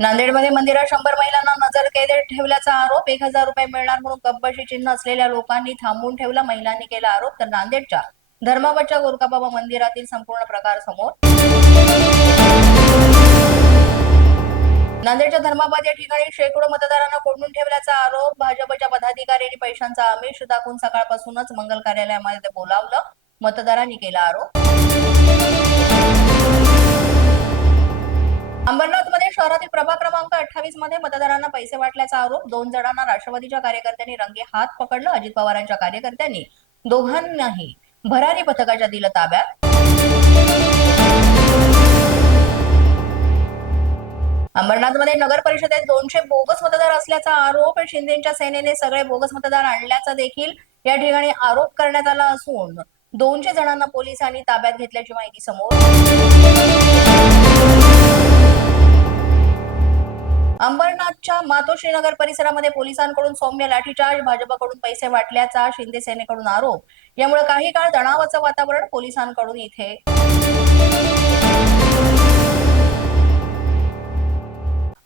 नांदेडमध्ये मंदिरात शंभर महिलांना नजरकैदेत ठेवल्याचा आरोप एक हजार रुपये मिळणार म्हणून कब्बशी चिन्ह असलेल्या लोकांनी थांबून ठेवला महिलांनी केला आरोप तर नांदेडच्या धर्माबादच्या गोरखाबाबा मंदिरातील संपूर्ण प्रकार समोर. नांदेडच्या धर्माबाद या ठिकाणी शेकडो मतदारांना कोंडून ठेवल्याचा आरोप भाजपच्या पदाधिकाऱ्यांनी पैशांचा आमिष दाखवून सकाळपासूनच मंगल कार्यालयामध्ये बोलावलं मतदारांनी केला आरोप. अंबरनाथ शहरातील प्रभाग क्रमांक अठ्ठावीसमध्ये मतदारांना पैसे वाटल्याचा आरोप. दोन जणांना राष्ट्रवादीच्या कार्यकर्त्यांनी रंगे हात पकडलं. अजित पवारांच्या कार्यकर्त्यांनी दोघांनाही भरारी पथकाच्या दिलं ताब्यात. अंबरनाथमध्ये नगर परिषदेत दोनशे बोगस मतदार असल्याचा आरोप. शिंदेच्या सेनेने सगळे बोगस मतदार आणल्याचा देखील या ठिकाणी आरोप करण्यात आला असून दोनशे जणांना पोलिसांनी ताब्यात घेतल्याची माहिती समोर अंबरनाथच्या मातोश्रीनगर परिसरामध्ये पोलिसांकडून सौम्य लाठीचार्ज भाजपकडून पैसे वाटल्याचा शिंदे सेनेकडून आरोप. यामुळे काही काळ तणावाचं वातावरण पोलिसांकडून इथे.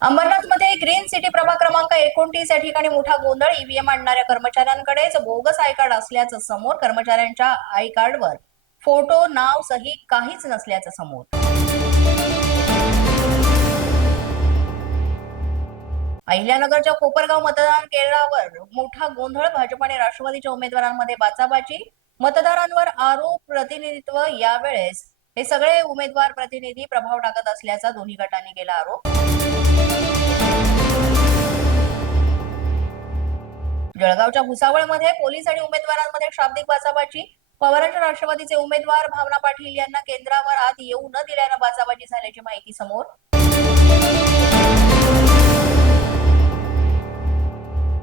अंबरनाथमध्ये ग्रीन सिटी प्रभाग क्रमांक एकोणतीस या ठिकाणी मोठा गोंधळ ईव्हीएम आणणाऱ्या कर्मचाऱ्यांकडेच बोगस आय कार्ड असल्याचं समोर कर्मचाऱ्यांच्या आय कार्डवर फोटो नाव सही काहीच नसल्याचं समोर. अहिल्यानगरच्या कोपरगाव मतदान केंद्रावर मोठा गोंधळ. भाजप आणि राष्ट्रवादीच्या उमेदवारांमध्ये बाचाबाची. मतदारांवर आरोप प्रतिनिधित्व यावेळेस हे सगळे उमेदवार प्रतिनिधी प्रभाव टाकत असल्याचा दोन्ही गटांनी केला आरोप. जळगावच्या भुसावळमध्ये पोलीस आणि उमेदवारांमध्ये शाब्दिक बाचाबाची. पवारांच्या राष्ट्रवादीचे उमेदवार भावना पाटील यांना केंद्रावर आत येऊ न दिल्यानं बाचाबाची झाल्याची माहिती समोर.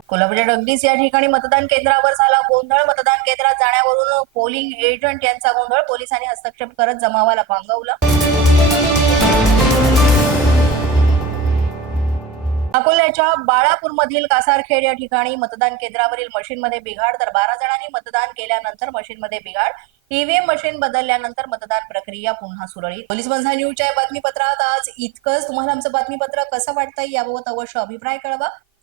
कोल्हापूरच्या डगडीस या ठिकाणी मतदान केंद्रावर झाला गोंधळ. मतदान केंद्रात जाण्यावरून पोलिंग एजंट यांचा गोंधळ. पोलिसांनी हस्तक्षेप करत जमावाला पांगवलं. अकोल्याच्या बाळापूरमधील कासारखेड या ठिकाणी मतदान केंद्रावरील मशीनमध्ये बिघाड. तर बारा जणांनी मतदान केल्यानंतर मशीनमध्ये बिघाड. ईव्हीएम मशीन बदलल्यानंतर मतदान प्रक्रिया पुन्हा सुरळीत. पोलीस बंधा न्यूजच्या बातमीपत्रात आज इतकंच. तुम्हाला आमचं बातमीपत्र कसं वाटतंय याबाबत अवश्य अभिप्राय कळवा.